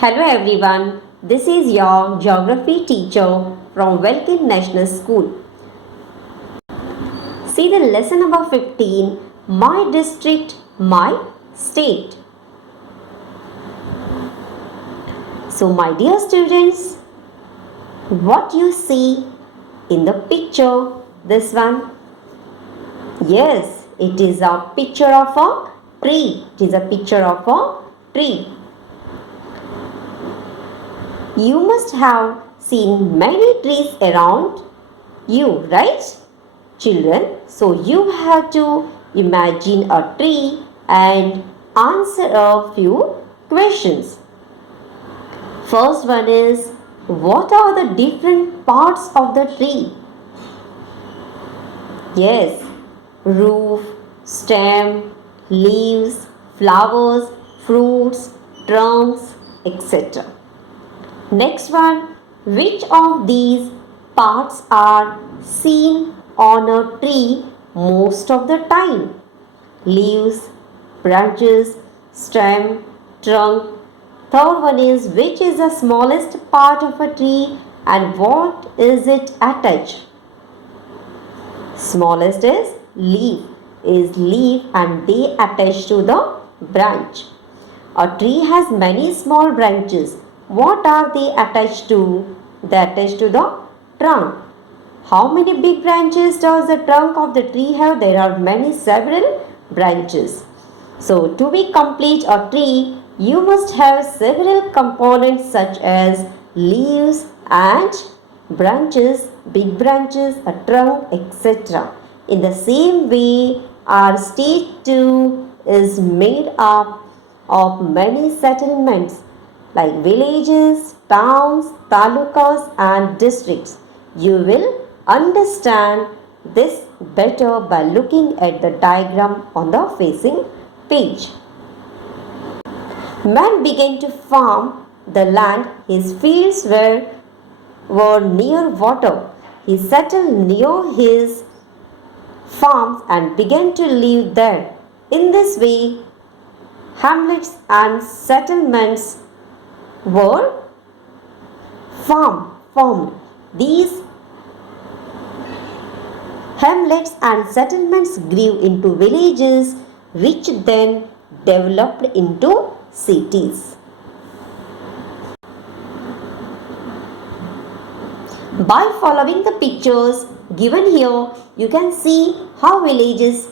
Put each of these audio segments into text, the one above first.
Hello everyone, this is your geography teacher from Welkin National School. See the lesson number 15, My District, My State. So my dear students, what you see in the picture, this one? Yes, it is a picture of a tree. It is a picture of a tree. You must have seen many trees around you, right? Children, so you have to imagine a tree and answer a few questions. First one is, what are the different parts of the tree? Yes, roof, stem, leaves, flowers, fruits, trunks, etc. Next one, which of these parts are seen on a tree most of the time? Leaves, branches, stem, trunk. Third one is, which is the smallest part of a tree and what is it attached? Smallest is leaf and they attach to the branch. A tree has many small branches. What are they attached to? They attach to the trunk. How many big branches does the trunk of the tree have? There are several branches. So to be complete a tree, you must have several components such as leaves and branches, big branches, a trunk, etc. In the same way, our state too is made up of many settlements like villages, towns, talukas and districts. You will understand this better by looking at the diagram on the facing page. Man began to farm the land. His fields were near water. He settled near his farms and began to live there. In this way, hamlets and settlements were formed. These hamlets and settlements grew into villages, which then developed into cities. By following the pictures given here, you can see how villages,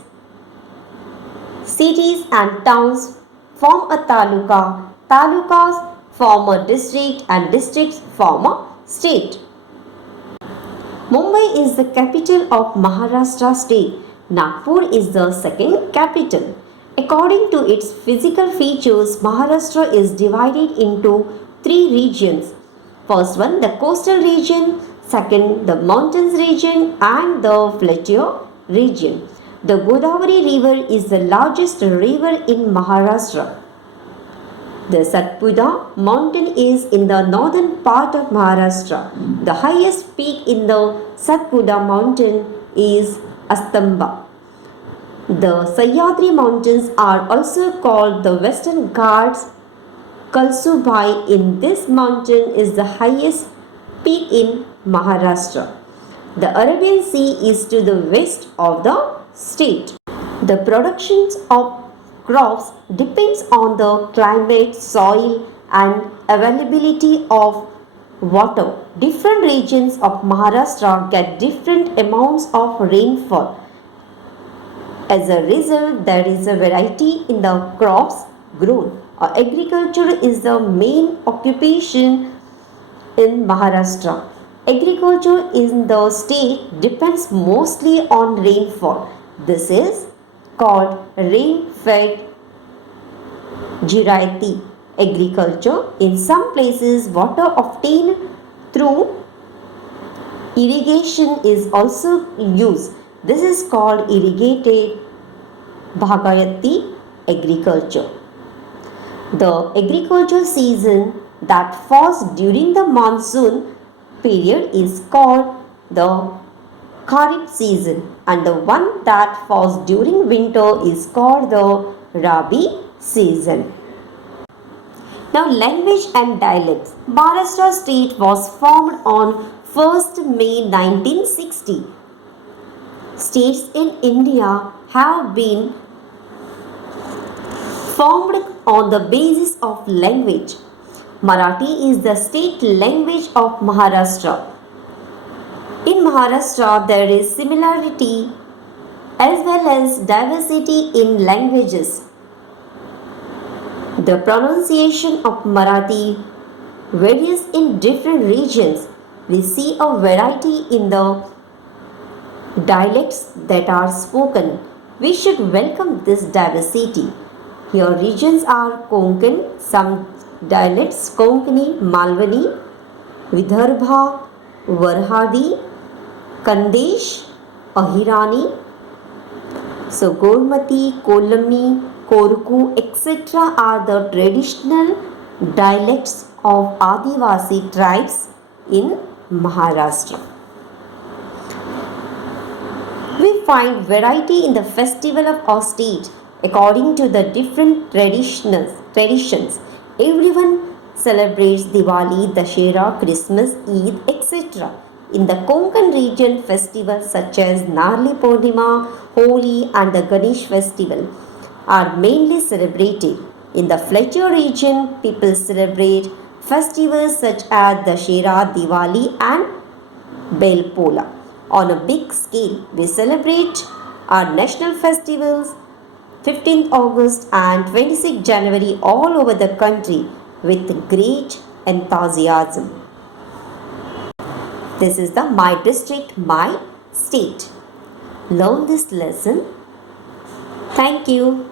cities and towns form a taluka. Talukas form a district and districts form a state. Mumbai is the capital of Maharashtra state. Nagpur is the second capital. According to its physical features, Maharashtra is divided into three regions. First one, the coastal region, second, the mountains region and the plateau region. The Godavari river is the largest river in Maharashtra. The Satpura mountain is in the northern part of Maharashtra. The highest peak in the Satpura mountain is Astamba. The Sahyadri mountains are also called the Western Ghats. Kalsubai in this mountain is the highest peak in Maharashtra. The Arabian Sea is to the west of the state. The production of crops depends on the climate, soil and availability of water. Different regions of Maharashtra get different amounts of rainfall. As a result, there is a variety in the crops grown. Agriculture is the main occupation in Maharashtra. Agriculture in the state depends mostly on rainfall. This is called rain-fed Jirayati agriculture. In some places, water obtained through irrigation is also used. This is called irrigated Bhagayati agriculture. The agriculture season that falls during the monsoon period is called the Kharif season and the one that falls during winter is called the Rabi season. Now, language and dialects. Maharashtra state was formed on 1st May 1960. States in India have been formed on the basis of language. Marathi is the state language of Maharashtra. In Maharashtra, there is similarity as well as diversity in languages. The pronunciation of Marathi varies in different regions. We see a variety in the dialects that are spoken. We should welcome this diversity. Here regions are Konkan, some dialects Konkani, Malwani, Vidarbha, Varhadi, Kandesh, Ahirani, so Gormati, Kolami, Korku, etc. are the traditional dialects of Adivasi tribes in Maharashtra. We find variety in the festival of our state according to the different traditions. Everyone celebrates Diwali, Dashera, Christmas, Eid, etc. In the Konkan region, festivals such as Narli Purnima, Holi and the Ganesh festival are mainly celebrated. In the Fletcher region, people celebrate festivals such as Dashera, Diwali and Belpola. On a big scale, we celebrate our national festivals 15th August and 26th January all over the country with great enthusiasm. This is the My District, My State. Learn this lesson. Thank you.